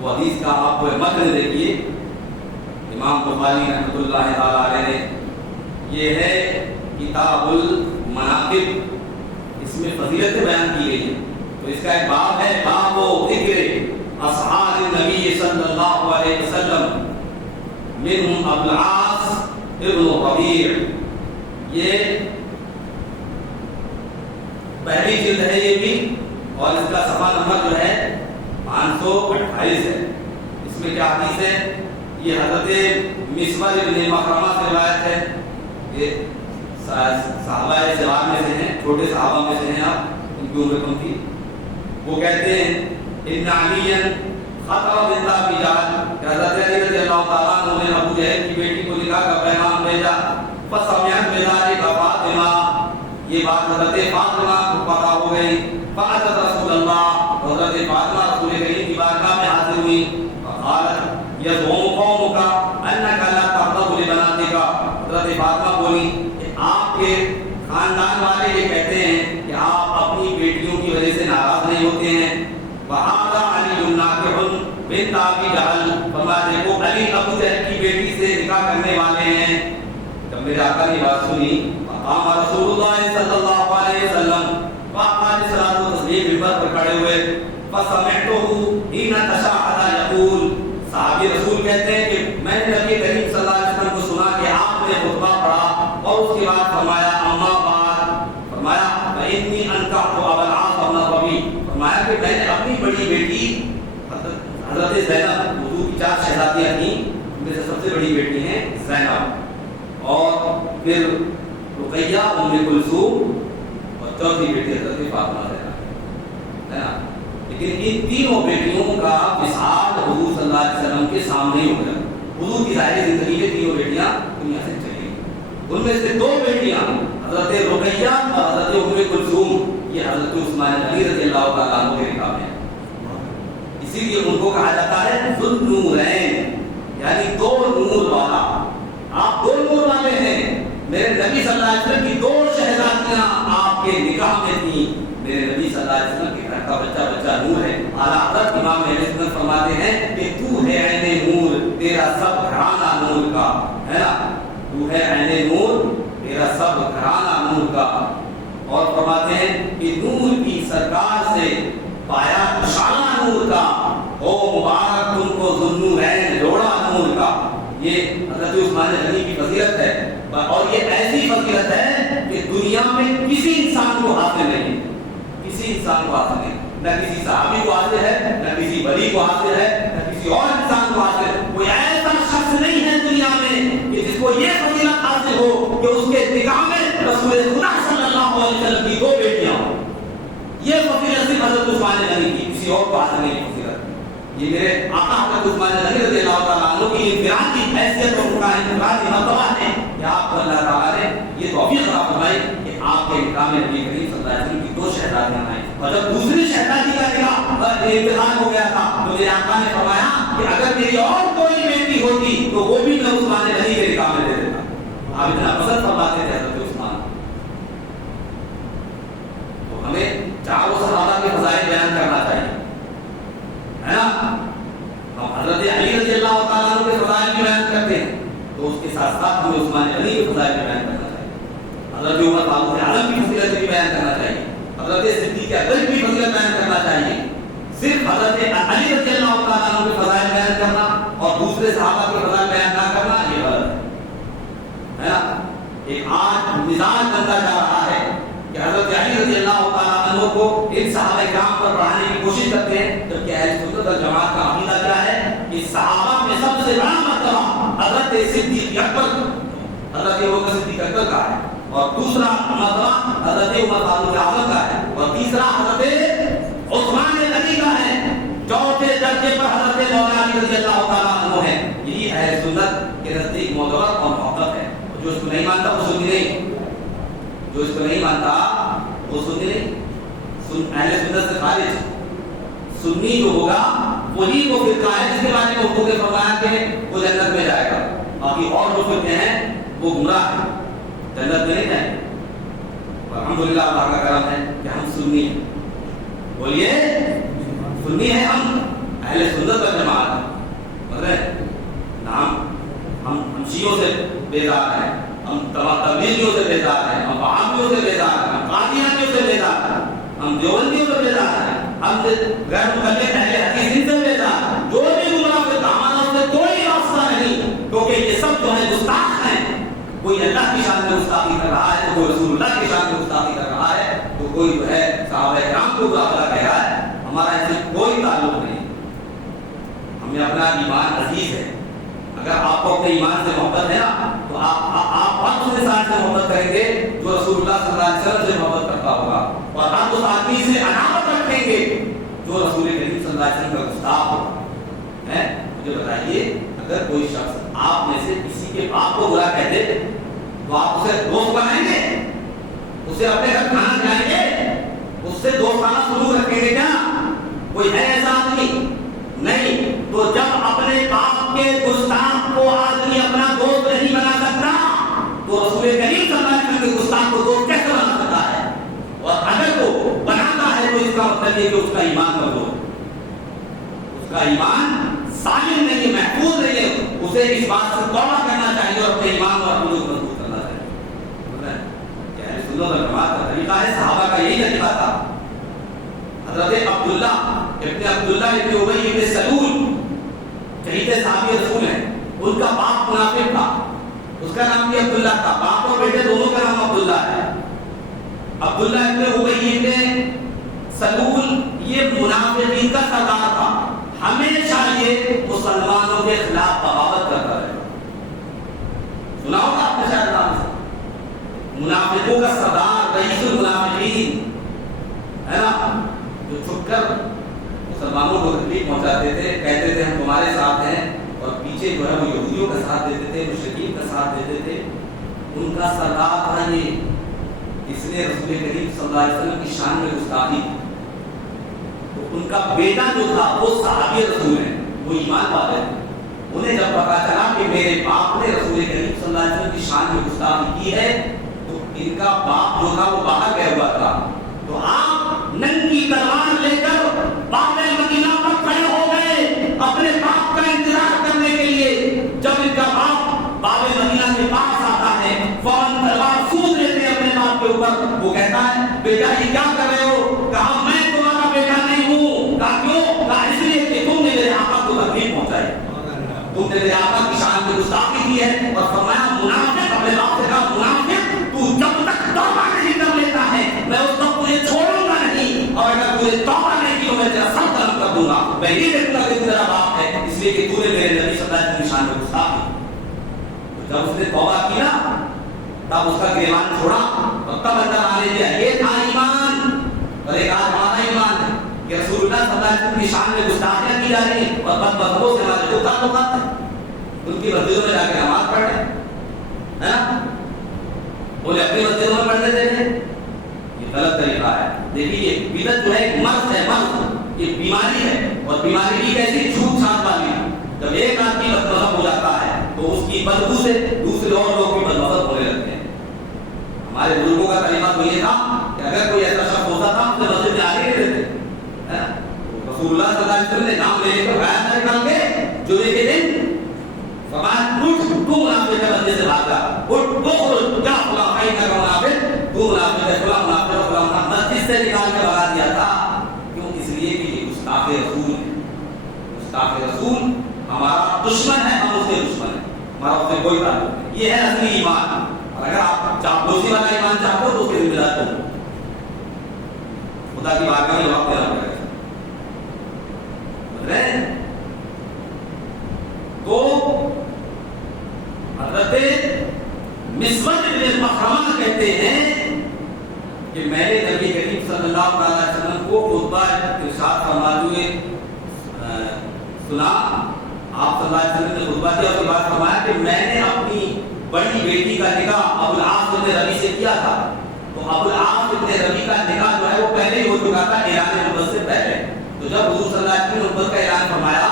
وہ حدیث کا آپ کو متن دیکھیے، امام بخاری رحمۃ اللہ تعالیٰ علیہ نے، یہ ہے کتاب المناقب، اس میں فضیلتیں بیان کی گئی ہیں۔ تو اس کا ایک باب ہے، باب ذکر اصحاب النبی صلی اللہ علیہ وسلم منہم ابو العاص ابن ربیع، یہ پہلی جلد ہے یہ بھی، اور اس کا صفحہ نمبر جو ہے 528 ہے۔ اس میں کیا حدیث ہے؟ یہ حضرت مسور ابن مخرمہ سے روایت ہے، یہ صحابہ صغار میں سے ہیں، چھوٹے صحابہ میں سے ہیں، آپ ان کی عمر کم تھی۔ وہ کہتے ہیں ان علی خطر بنت ابی جہل کہ حضرت علی رضی اللہ تعالیٰ عنہ نے ابو جہل کی بیٹی کو نکاح کا پیغام بھیجا، فسمعت بذلک فاطمہ، یہ بات حضرت فاطمہ کو پتہ ہو گئی، فاتت رسول اللہ، حضرت فاطمہ رسول کریم کی بارگاہ میں حاضر ہوئی، فقالت یزعم قومک انک لا تغضب لبناتک، حضرت فاطمہ بولی کہ آپ کے خاندان والے یہ کہتے ہیں کہ آپ اپنی بیٹیوں کی وجہ سے ناراض نہیں ہوتے ہیں۔ وہذا علی ناکح بنت ابی جہل، فرمایا دیکھو علی ابو جہل کی بیٹی سے نکاح کرنے والے ہیں۔ جب میرے آقا نے بات سنی فقام رسول اللہ صلی اللہ علیہ وسلم، آپ علیہ الصلوۃ والتسلیم ممبر پر کھڑے ہوئے، فسمعته حين تشهد يقول، صحابی رسول کہتے ہیں کہ میں نے نبی کریم صلی اللہ علیہ وسلم کو سنا کہ آپ نے خطبہ پڑھا اور اس کے بعد فرمایا اما بعد، فرمایا فإني أنكحت أبا العاص بن ربيع، فرمایا کہ میں نے اپنی بڑی بیٹی حضرت زینب، حضور کی 4 شہزادیاں تھیں، ان میں سے سب سے بڑی بیٹی ہیں زینب، اور پھر رقیہ، ام کلثوم، اور چوتھی بیٹی حضرت فاطمہ زہرا، ہے نا۔ لیکن ان تینوں بیٹیوں کا وصال حضور صلی اللہ علیہ وسلم کے سامنے ہی ہو گیا۔ حضور کی ظاہری زندگی میں تینوں بیٹیاں دنیا سے چلی گئی، ان میں سے 2 بیٹیاں حضرت رقیہ اور حضرت ام کلثوم، یہ حضرت عثمان غنی رضی اللہ تعالیٰ عنہ کے نکاح میں، اسی لیے ان کو کہا جاتا ہے ذو النورین، یعنی 2 نور والا۔ آپ 2 نور والے ہیں، میرے نبی صلی اللہ علیہ وسلم کی 2 شہزادیاں آپ کے نکاح میں تھیں، میرے نبی صلی اللہ علیہ وسلم کے گھر کا بچہ بچہ نور ہے۔ اعلیٰ حضرت امام اہل سنت فرماتے ہیں کہ تو ہے عین نور، تیرا سب گھرانہ نور کا، ہے نا، تو ہے عین نور، تیرا سب گھرانہ نور کا۔ اور فرماتے ہیں کہ نور کی سرکار سے پایا شعلہ نور کا، او مبارک تم کو ذو النورین، جوڑا نور کا۔ یہ حضرت عثمان غنی کی فضیلت ہے، اور یہ ایسی فضیلت ہے کہ دنیا میں کسی انسان کو حاصل نہیں، کسی انسان کو حاصل نہیں، نہ کسی صحابی کو حاصل ہے، نہ کسی ولی کو حاصل ہے، نہ کسی اور انسان کو حاصل ہے۔ کوئی ایسا شخص نہیں ہے دنیا میں کہ جس کو یہ فضیلت حاصل ہو کہ اس کے نکاح میں رسول خدا صلی اللہ علیہ وسلم کی 2 بیٹیاں ہوں۔ یہ فضیلت صرف حضرت عثمان غنی کی، کسی اور کو حاصل نہیں فضیلت۔ یہ میرے آقا حضرت عثمان غنی رضی اللہ تعالیٰ عنہ کی انفرادی حیثیت اور ان کا انفرادی مرتبہ ہے کہ آپ کو اللہ تعالیٰ نے یہ توفیق عطا فرمائی کہ آپ کے نکاح میں نبی کریم صلی اللہ علیہ وسلم کی 2 شہزادیاں آئیں، اور جب دوسری شہزادی کا نکاح انتخاب ہو گیا تھا تو میرے آقا نے فرمایا کہ اگر میری اور کوئی بیٹی ہوتی تو وہ بھی میں عثمان غنی کے نکاح میں دے دیتا۔ آپ اتنا پسند فرماتے تھے حضرت عثمان۔ تو ہمیں 4 صحابہ کے فضائل بیان کرنا چاہیے، ہے نا۔ ہم حضرت علی رضی اللہ تعالیٰ عنہ کے فضائل بھی بیان کرتے ہیں، تو اس کے ساتھ ساتھ ہمیں عثمان غنی کے فضائل بھی بیان کرنا چاہیے، حضرت عمر فاروق اعظم کی فضیلت بھی بیان کرنا چاہیے، حضرت صدیق اکبر کی فضیلت بیان کرنا چاہیے۔ صرف حضرت علی رضی اللہ تعالیٰ عنہ کے فضائل بیان کرنا اور دوسرے صحابہ کے فضائل بیان نہ کرنا یہ غلط ہے نا۔ ایک آج مزاج بنتا جا رہا ہے کہ حضرت علی رضی اللہ تعالیٰ عنہ کو ان صحابہ کرام پر بڑھانے کی کوشش کرتے ہیں، جبکہ اہل سنت والجماعت کا عقیدہ کیا ہے کہ صحابہ میں سب سے بڑا مرتبہ حضرت صدیق اکبر، حضرت ابوبکر صدیق اکبر کا ہے، اور دوسرا مرتبہ حضرت عمر فاروق اعظم کا ہے، اور تیسرا حضرت عثمان غنی کا ہے، چوتھے درجے پر حضرت مولانا علی رضی اللہ تعالیٰ عنہ ہے۔ یہی اہل سنت کے نزدیک معتبر اور محبت ہے۔ جو اس کو نہیں مانتا وہ سنی نہیں، جو اس کو نہیں مانتا وہ سنی نہیں، اہل سنت سے خارج۔ سنی جو ہوگا وہی وہ فرقہ ہے جس کے بارے میں حضور نے فرمایا کہ وہ جنت میں جائے گا، باقی اور جو فرقے ہیں وہ گمراہ ہیں، جنت میں نہیں جائیں گے۔ الحمدللہ اللہ کا کرم ہے کہ ہم سنی ہیں، بولیے سنی ہے، ہم اہل سنت والجماعت، مطلب نام ہم شیعوں سے بیزار ہیں، ہم تبلیغیوں سے بیزار ہیں، ہم وہابیوں سے بیزار ہیں، ہم قادیانیوں سے بیزار ہیں، ہم دیوبندیوں سے بیزار ہیں، ہم غیر مقلد اہل حدیث سے بیزار ہیں۔ جو بھی گمراہ ہے ہمارا اس سے کوئی واسطہ نہیں، کیونکہ یہ سب جو ہے گستاخ ہیں۔ کوئی اللہ کی شان میں گستاخی کر رہا ہے، تو کوئی رسول اللہ کی شان میں گستاخی کر رہا ہے، تو کوئی جو ہے صحابہ کرام کو برا بھلا کہہ رہا ہے۔ ہمارا اس سے کوئی تعلق نہیں، ہمیں اپنا ایمان عزیز ہے۔ اگر آپ کو اپنے ایمان سے محبت ہے نا تو آپ ہر اس انسان سے محبت کریں گے جو رسول اللہ صلی اللہ علیہ وسلم سے محبت کرتا ہوگا، اور ہر اس آدمی سے عنابت رکھیں گے جو رسول کریم صلی اللہ علیہ وسلم کا گستاخ ہوگا۔ مجھے بتائیے، اگر کوئی شخص آپ میں سے کسی کے باپ کو برا کہہ دے تو آپ اسے دوست بنائیں گے، اسے اپنے گھر کھانا کھلائیں گے، اس سے دوستانہ سلوک رکھیں گے کیا؟ کوئی ہے ایسا آدمی؟ نہیں۔ تو جب اپنے باپ کے گستاخ کو آدمی اپنا دوست نہیں بنا سکتا تو رسول کریم صلی اللہ علیہ وسلم کے گستاخ کو دوست کیسے بنا سکتا ہے؟ اور اگر وہ بناتا ہے تو اس کا مطلب یہ کہ اس کا ایمان کمزور ہے، اس کا ایمان سالم نہیں ہے، محفوظ نہیں ہے۔ اسے اس بات سے توبہ کرنا چاہیے اور اپنے ایمان اور اپنے کو مضبوط کرنا چاہیے۔ سنت والجماعت کا طریقہ ہے، صحابہ کا یہی طریقہ تھا۔ حضرت عبداللہ ابن ابی ابن سلول کہیں تھے صحابی رسول ہیں، ان کا باپ منافق تھا، اس کا نام بھی عبداللہ تھا، باپ اور بیٹے دونوں کا نام عبداللہ ہے۔ عبداللہ ابن ابی ابن سلول یہ منافقین کا سردار تھا، ہمیشہ یہ مسلمانوں کے خلاف بغاوت کرتا رہا۔ سنا ہوگا آپ نے شاید نام سے، منافقوں کا سردار، رئیس المنافقین ہے نا، جو چھپ کر مسلمانوں کو تکلیف پہنچاتے تھے، کہتے تھے ہم تمہارے ساتھ ہیں، اور پیچھے جو ہے وہ یہودیوں کا ساتھ دیتے تھے، مشرکین کا ساتھ دیتے تھے۔ ان کا سردار تھا یہ، اس نے رسول کریم صلی اللہ علیہ وسلم کی شان میں گستاخی کی۔ تو ان کا بیٹا جو تھا وہ صحابی رسول ہے، وہ ایمان والے ہیں۔ انہیں جب پتا چلا کہ میرے باپ نے رسول کریم صلی اللہ علیہ وسلم کی شان میں گستاخی کی ہے، تو ان کا باپ جو تھا وہ باہر گیا ہوا تھا، تو آپ ننگی تلوار لے کر باب مدینہ پر کھڑے ہو گئے اپنے باپ کا انتظار کرنے کے لیے۔ جب ان کا باپ باب مدینہ کے پاس آتا ہے، فوراً تلوار سوز لیتے ہیں اپنے باپ کے اوپر۔ وہ کہتا ہے بیٹا یہ کیا کر رہے ہو؟ کہا میں تمہارا بیٹا نہیں ہوں۔ کہا کیوں؟ کہا اس لیے کہ تم نے میرے آقا کو تکلیف پہنچائی، تم نے میرے آقا کی شان میں گستاخی کی ہے۔ اور فرمایا منافق، اپنے باپ سے کہا منافق تو جب تک توبہ نہیں کر لیتا ہے میں اس وقت تجھے چھوڑوں گا نہیں، اور اگر تجھے توبہ نہیں کی تو میں تیرا سر قلم کر دوں گا۔ میں یہ دیکھوں گا کہ تیرا باپ ہے اس لیے کہ تو نے میرے نبی صلی اللہ علیہ وسلم کی شان میں گستاخی کی۔ جب اس نے توبہ کی نا تب اس کا گریبان چھوڑا، اور تب اندر آنے دیا۔ یہ تھا ایمان، اور ایک آج ہمارا ایمان ہے کہ رسول اللہ صلی اللہ علیہ وسلم کی شان میں گستاخیاں کی جا رہی ہیں، اور بدبختوں سے ہمارے جو تعلق ہے ان کی مسجدوں میں جا کے نماز پڑھ رہے ہیں نا، انہیں اپنی مسجدوں میں پڑھنے دے رہے ہیں۔ یہ غلط طریقہ ہے۔ دیکھیے یہ بدعت جو ہے ایک مرض ہے، مرض یہ بیماری ہے، اور بیماری بھی کیسی چھوٹ چھاٹ والی ہے۔ جب ایک آدمی بدمذہب ہو جاتا ہے تو اس کی بدبو سے دوسرے اور لوگ بھی بدمذہب ہونے لگتے ہیں۔ ہمارے بزرگوں کا کلمہ تو یہ تھا کہ اگر کوئی ایسا شخص ہوتا تھا تو مسجد میں آنے نہیں دیتے۔ رسول اللہ صلی اللہ علیہ وسلم نے نام لے کر گایا تھا نکال کے جمعے کے دن، فرمایا اٹھ تو منافق ہے، مسجد سے بھاگ جا، اٹھ تو خرج جا فلاں کہیں کا منافق، تو منافق ہے، فلاں منافق ہے، فلاں منافق، مسجد سے نکال کے بھگا دیا تھا۔ کیوں؟ اس لیے کہ یہ گستاخ رسول ہے۔ گستاخ رسول ہمارا دشمن ہے، ہم اس کے دشمن ہیں، ہمارا اس سے کوئی تعلق نہیں۔ یہ ہے اصلی ایمان۔ اور اگر آپ چاپلوسی والا ایمان چاہتے ہو تو اس کے ذمہ دار تم خدا کی بارگاہ میں جواب دینا پڑے گا۔ تو حضرت مسور بن مخرمہ کہتے ہیں کہ میں نے نبی کریم صلی اللہ علیہ وسلم کو خطبہ ارشاد فرماتے ہوئے سنا۔ آپ صلی اللہ علیہ وسلم نے خطبہ دیا، اس کے بعد فرمایا کہ میں نے اپنی بڑی بیٹی کا نکاح ابو العاص بن ربیع سے کیا تھا۔ تو ابو العاص بن ربیع کا نکاح جو ہے وہ پہلے ہی ہو چکا تھا اعلان نبوت سے پہلے۔ تو جب حضور صلی اللہ علیہ وسلم نے نبوت کا اعلان فرمایا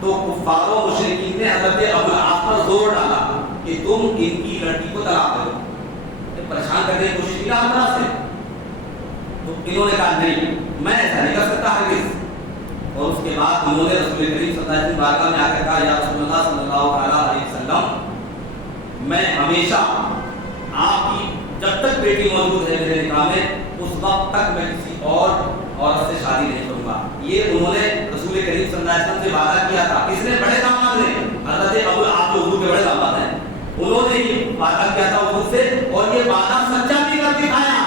تو کفار و مشرکین نے حضرت ابو العاص پر زور ڈالا کہ تم ان کی لڑکی کو طلاق دو، پریشان کرنے کی کوشش کی نا اللہ سے۔ تو انہوں نے کہا نہیں میں ایسا نہیں کر سکتا ہرگز۔ اور اس کے بعد انہوں نے رسول کریم صلی اللہ علیہ وسلم بارگاہ میں آ کر کہا یا رسول اللہ صلی اللہ علیہ وسلم میں ہمیشہ آپ کی جب تک بیٹی موجود ہے میرے نکاح میں اس وقت تک میں کسی اور عورت سے شادی نہیں کروں گا۔ یہ انہوں نے رسول کریم صلی اللہ علیہ وسلم سے وعدہ کیا تھا۔ کس نے؟ بڑے داماد نے، حضرت ابو العاص جو حضور کے بڑے داماد ہیں، انہوں نے یہ وعدہ کیا تھا حضور سے، اور یہ وعدہ سچا بھی کر دکھایا۔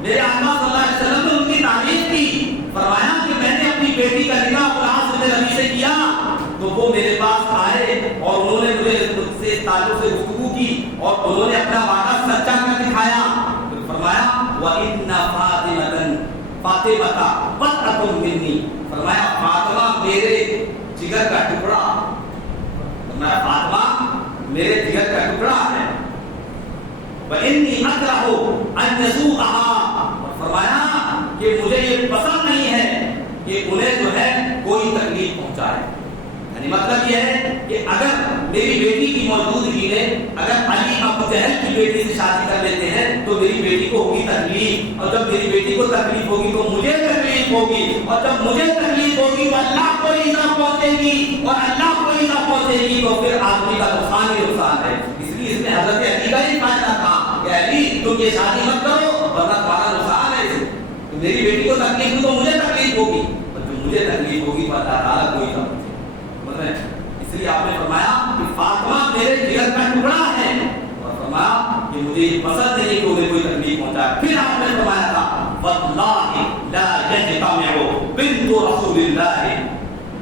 میرے آقا صلی اللہ علیہ وسلم نے ان کی تعریف کی، فرمایا کہ میں نے اپنی بیٹی کا نکاح ابو العاص بن ربیع سے کیا تو وہ میرے پاس آئے اور انہوں نے مجھے اس سے تعلق سے گفتگو کی اور انہوں نے اپنا وعدہ سچا کر دکھایا۔ پھر فرمایا وَإِنَّ فَاطِمَةَ بَضْعَةٌ مِّنِّي، فرمایا فاطمہ میرے جگر کا ٹکڑا، فرمایا فاطمہ میرے جگر کا ٹکڑا ہے۔ وَإِنِّي أَكْرَهُ أَن يَسُوءَهَا، اور فرمایا کہ مجھے یہ پسند نہیں ہے کہ انہیں جو ہے کوئی تکلیف پہنچائے۔ یعنی مطلب یہ ہے کہ اگر میری بیٹی کی موجودگی میں اگر علی ابو جہل کی بیٹی سے شادی کر لیتے ہیں تو میری بیٹی کو ہوگی تکلیف، اور جب میری بیٹی کو تکلیف ہوگی تو مجھے تکلیف ہوگی، اور جب مجھے تکلیف ہوگی تو اللہ کو ایزا پہنچے گی، اور اللہ کو ایزا پہنچے گی تو پھر آدمی کا نقصان ہی نقصان ہے۔ اس لیے اس میں حضرت علی کا ہی فائدہ تھا کہ علی تم یہ شادی مت کرو، ورنہ تمہارا نقصان ہے اسے. میری بیٹی کو تکلیف ہو تو مجھے تکلیف ہوگی, اور جو مجھے تکلیف ہوگی تو اللہ تعالیٰ کوئی نہ پوچھے. مطلب اس لیے آپ نے فرمایا کہ فاطمہ میرے جگر کا ٹکڑا ہے, اور فرمایا کہ مجھے یہ پسند نہیں کہ انہیں کوئی تکلیف پہنچائے. پھر آپ نے فرمایا تھا واللہ لا یجتمع بنت رسول اللہ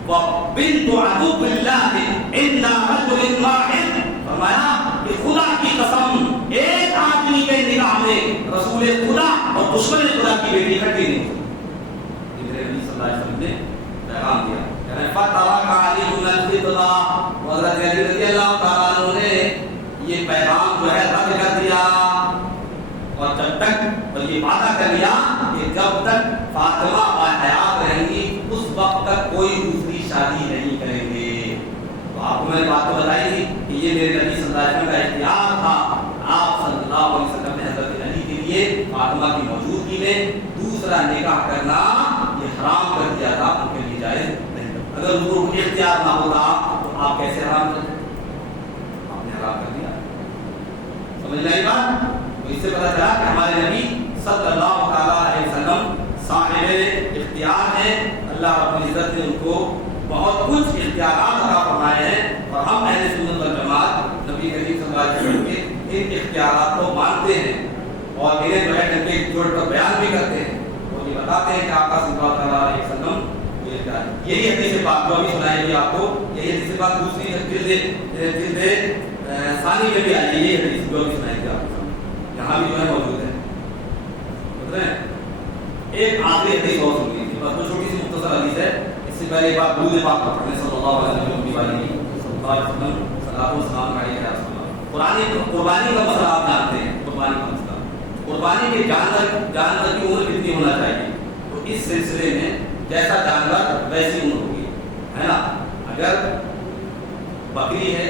وبنت عدو اللہ الا رجل واحد. فرمایا کہ خدا کی قسم ایک آدمی کے نگاہ میں رسول خدا اور دشمن خدا کی بیٹی اکٹھی نہیں ہوتی. میرے نبی صلی اللہ علیہ وسلم نے پیغام دیا. فترک علی بن الفضلہ, حضرت علی رضی اللہ تعالیٰ عنہ نے یہ پیغام جو ہے رد کر دیا, اور جب تک اور یہ وعدہ کر لیا کہ جب تک فاطمہ باحیات رہیں گی اس وقت تک کوئی دوسری شادی نہیں کریں گے. تو آپ کو میں نے بات تو بتائی تھی کہ یہ میرے نبی صلی اللہ علیہ وسلم کا اختیار تھا. آپ صلی اللہ علیہ وسلم نے حضرت علی کے لیے فاطمہ کی موجودگی میں دوسرا نکاح کرنا یہ حرام کر دیا تھا, ان کے لیے جائز نہیں. اگر ان کو اختیار نہ ہوتا تو آپ کیسے حرام کرتے؟ آپ نے حرام کر دیا. سمجھ لائے بات؟ تو اس سے پتہ چلا کہ ہمارے نبی صلی اللہ تعالیٰ علیہ وسلم صاحب اختیار ہیں. اللہ رب العزت نے ان کو بہت کچھ اختیارات عطا فرمائے ہیں, اور ہم اہل سنت والجماعت نبی کریم صلی اللہ علیہ وسلم کے ان اختیارات کو مانتے ہیں, اور انہیں جو ہے ان کے جوڑ پر بیان بھی کرتے ہیں, اور یہ بتاتے ہیں کہ آقا صلی اللہ تعالیٰ علیہ وسلم یہی حدیث پاک جو ابھی سنائی گی آپ کو, یہی حدیث پاک دوسری جلد ثانی میں بھی آئی ہے. یہ حدیث جو ابھی سنائی گی آپ کو یہاں بھی جو ہے موجود ہے. ایک آخری حدیث اور سن لیجیے, بس چھوٹی سی مختصر حدیث ہے. اس سے پہلے ایک بار درود پاک پڑھتے ہیں صلی اللہ علیہ وسلم کی والی صلی اللہ علیہ وسلم صلاۃ و سلام علیہ رسول اللہ. قربانی کا مسئلہ آپ جانتے ہیں. قربانی کا مسئلہ, قربانی کے جانور کی عمر کتنی ہونا چاہیے؟ تو اس سلسلے میں جیسا جانور ویسی عمر ہوگی, ہے نا. اگر بکری ہے,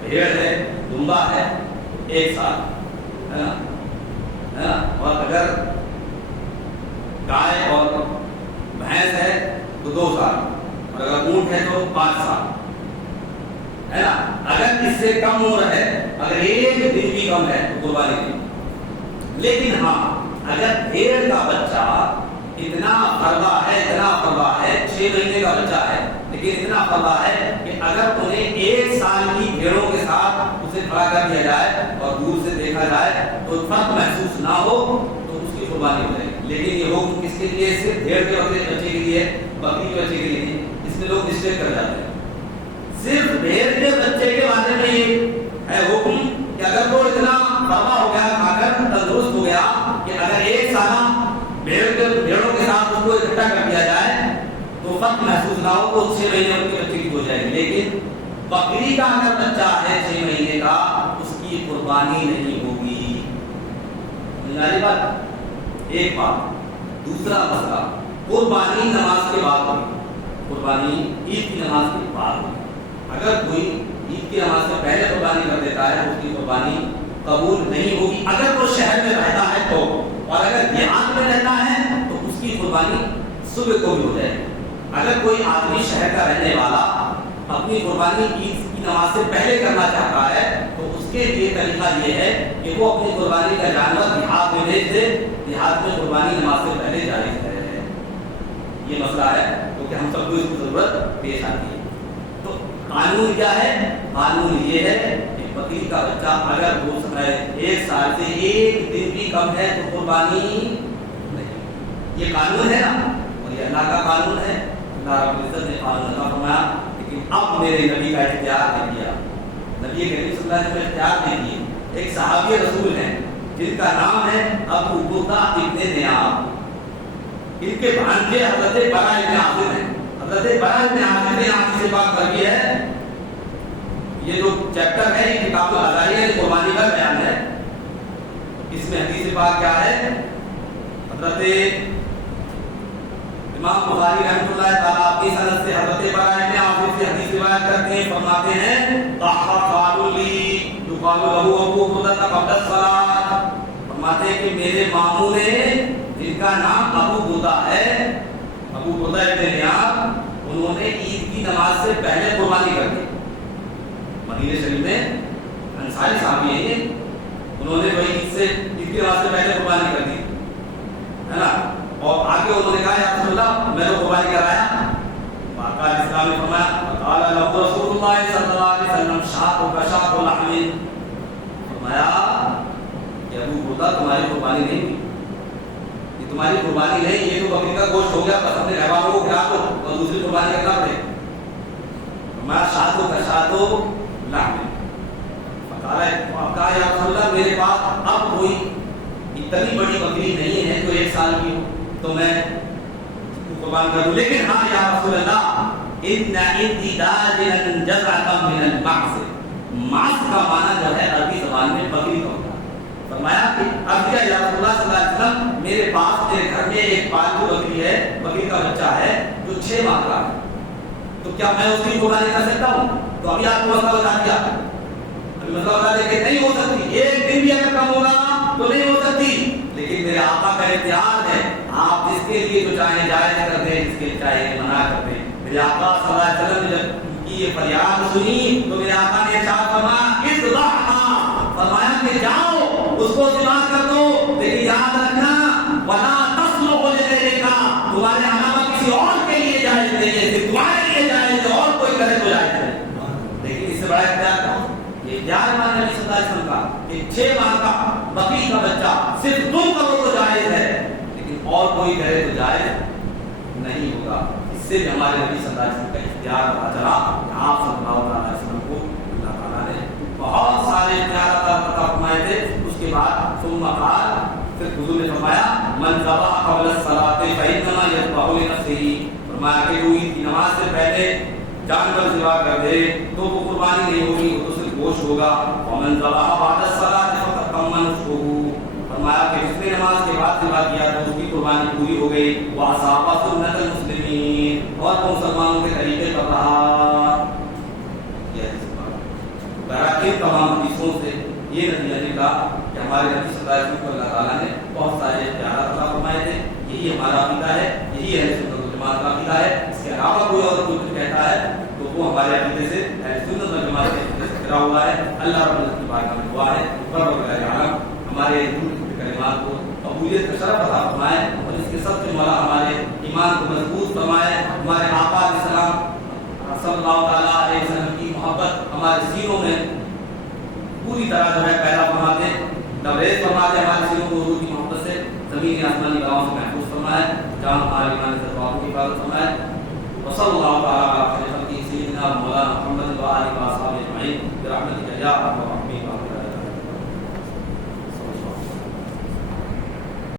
بھیڑ ہے, دمبا ہے, 1 سال, ہے نا. اور اگر گائے اور بھینس ہے تو 2 سال, اور اگر اونٹ ہے تو 5 سال, ہے نا. اگر اس سے کم عمر ہے, اگر 1 دن بھی کم ہے تو قربانی نہیں. لیکن ہاں اگر بھیڑ کا بچہ اتنا فربا ہے 6 مہینے کا بچہ ہے, لیکن اتنا فربا ہے کہ اگر انہیں 1 سال کی بھیڑوں کے ساتھ اسے کھڑا کر دیا جائے اور دور سے دیکھا جائے تو فرق محسوس نہ ہو تو اس کی قربانی ہو جائے گی. لیکن یہ حکم کس کے لیے؟ صرف بھیڑ کے بچے کے لیے, بکری کے بچے کے لیے نہیں. اس میں لوگ مسٹیک کر جاتے ہیں. صرف بھیڑ کے بچے کے بارے میں یہ ہے حکم کہ اگر وہ اتنا فربا ہو گیا, کھا کر تندرست ہو گیا کہ اگر 1 سالہ بھیڑوں کے ساتھ اس کو اکٹھا کر دیا جائے تو فرق محسوس نہ ہو تو 6 مہینے کے بچے کی ہو جائے گی. لیکن بکری کا اگر بچہ ہے 6 مہینے کا, اس کی قربانی نہیں ہوگی. بات ایک بات. دوسرا مسئلہ, قربانی نماز کے بعد ہوگی. قربانی عید کی نماز کے بعد ہوگی. اگر کوئی عید کی نماز سے پہلے قربانی کر دیتا ہے اس کی قربانی قبول نہیں ہوگی. اگر وہ شہر میں رہتا ہے تو, اور اگر دیہات میں رہتا ہے تو اس کی قربانی صبح کو بھی ہو جائے گی. اگر کوئی آدمی شہر کا رہنے والا اپنی قربانی عید کی نماز سے پہلے کرنا چاہتا ہے تو اس کے لیے طریقہ یہ ہے کہ وہ اپنی قربانی کا جانور دیہات میں بھیج دے. دیہات میں قربانی نماز سے پہلے جائز ہے. یہ مسئلہ ہے کیونکہ ہم سب کو اس کی ضرورت پیش آتی ہے. تو قانون کیا ہے؟ قانون یہ ہے کہ بکری کا بچہ اگر 1 سال سے 1 دن بھی کم ہے تو قربانی نہیں. یہ قانون ہے نا, اور یہ اللہ کا قانون ہے. اللہ رب العزت نے قانون عطا فرمایا, لیکن اب میرے نبی کا اختیار نہیں کیا. نبی کریم صلی اللہ علیہ وسلم اختیار نہیں کیے. ایک صحابی رسول ہیں جن کا نام ہے ابو بردہ ابن نیاب. ان کے بھانجے حضرت برا ابن عازب ہیں. حضرت برا ابن عازب نے آپ سے بات کری ہے. یہ جو چیپٹر ہے یہ کتاب العزائیہ قربانی کا بیان ہے. اس میں حدیث پاک کیا ہے؟ حضرت امام بخاری رحمۃ اللہ تعالیٰ اپنی سند سے حضرت برا ابن عازب سے حدیث روایت کرتے ہیں. فرماتے ہیں فرماتے ہیں کہ میرے ماموں نے, جن کا نام ابو بردہ ہے, ابو بردہ ابن نیاب, انہوں نے عید کی نماز سے پہلے قربانی کر دی. مدینہ شریف میں انصاری صحابی ہیں, انہوں نے وہی عید عید کی نماز سے پہلے قربانی کر دی ہے نا. اور آگے انہوں نے کہا یا رسول اللہ میں نے قربانی کرایا. آقا اسلام نے فرمایا قال له رسول اللہ صلی اللہ علیہ وسلم شاۃ شاۃ لحم. فرمایا کہ ابو بردہ تمہاری قربانی نہیں ہوئی, یہ تمہاری قربانی نہیں, یہ تو بکری کا گوشت ہو گیا, بس اپنے رہوانوں کو کھلا دو اور دوسری قربانی کرنا پڑے. فرمایا شاۃ لحم. کہا یا رسول اللہ میرے پاس اب کوئی اتنی بڑی بکری نہیں ہے جو 1 سال کی ہو تو میں قربان کر دوں, لیکن ہاں یا رسول اللہ ان عندي داجنا جزعة من المعز. معز کا معنی جو ہے عربی زبان میں بکری کا ہوتا ہے. فرمایا کہ اب یا رسول اللہ صلی اللہ علیہ وسلم میرے پاس میرے گھر میں ایک پالتو بکری ہے, بکری کا بچہ ہے جو 6 ماہ کا ہے, تو کیا میں اس کی قربانی کر سکتا ہوں؟ تو ابھی آپ کو مسئلہ بتا دیا, ابھی مسئلہ بتا دیا کہ نہیں ہو سکتی, ایک دن بھی اگر کم ہوگا تو نہیں ہو سکتی. لیکن میرے آقا کا اختیار ہے, آپ جس کے لیے جو چاہیں جائز کر دیں, جس کے چاہے منع کر دیں. میرے آقا صلی اللہ علیہ وسلم نے جب کی یہ فریاد سنی تو میرے آقا نے ارشاد فرمایا اذبحھا, فرمایا کہ جاؤ اس کو ذبح کر دو, لیکن یاد رکھنا ولا تصلح لغیرک, تمہارے علاوہ کسی اور کے لیے جائز نہیں ہے, صرف تمہارے لیے جائز ہے, اور کوئی کرے تو جائز ہے. لیکن اس سے بڑا اختیار کیا, یہ اختیار مان نبی صلی اللہ علیہ وسلم کا کہ 6 ماہ کا بکری کا بچہ صرف تم کرو تو جائز ہے, لیکن اور کوئی کرے تو جائز نہیں ہوگا. اس سے ہمارے نبی صلی اللہ علیہ وسلم کا اختیار پتا چلا کہ آپ صلی اللہ علیہ وسلم کو اللہ تعالیٰ نے بہت سارے اختیارات عطا فرمائے تھے. اس کے بعد ثم قال, پھر حضور نے فرمایا من ذبح قبل الصلاۃ فإنما يذبح لنفسه, فرمایا کہ جو عید کی نماز سے پہلے جانور ذبح کر دے تو وہ قربانی نہیں ہوگی, وہ تو صرف گوشت ہوگا. ومن ذبح بعد الصلاۃ فقد تم نسکه, فرمایا کہ اس نے نماز کے بعد ذبح کیا تو اس کی قربانی پوری ہو گئی. وَأَصَابَ سُنَّةَ الْمُسْلِمِينَ, اور وہ مسلمانوں کے طریقے پر رہا. بہرحال تمام حدیثوں سے یہ نتیجہ نکلا کہ ہمارے نبی صلی اللہ علیہ وسلم کو اللہ تعالیٰ نے بہت سارے اختیارات عطا فرمائے تھے. یہی ہمارا عقیدہ ہے, یہی اہل سنت والجماعت کا عقیدہ ہے. اس کے علاوہ کوئی اور کچھ کہتا ہے تو وہ ہمارے عقیدے سے اہل سنت والجماعت کے عقیدے سے گھرا ہوا ہے. اللہ رب العزت کی بارگاہ میں دعا ہے رب ہمارے کلمات کو قبولیت کا شرف عطا فرمائے, اور اس کے سب سے مولا ہمارے ایمان کو مضبوط فرمائے. ہمارے آقا علیہ السلام صلی اللہ تعالیٰ علیہ وسلم کی محبت ہمارے سینوں میں پوری طرح جو ہے پیدا فرما دے, لبریز فرما دے ہمارے سینوں کو حضور کی محبت سے زمین آسمانی بلاؤں سے محفوظ فرمائے, جہاں ہمارے ایمان سے دعاؤں کی حفاظت فرمائے. وصلی اللہ تعالیٰ علیہ وسلم کی سیدنا مولانا محمد و آلہ و صحبہ اجمعین برحمتک یا ارحم الراحمین.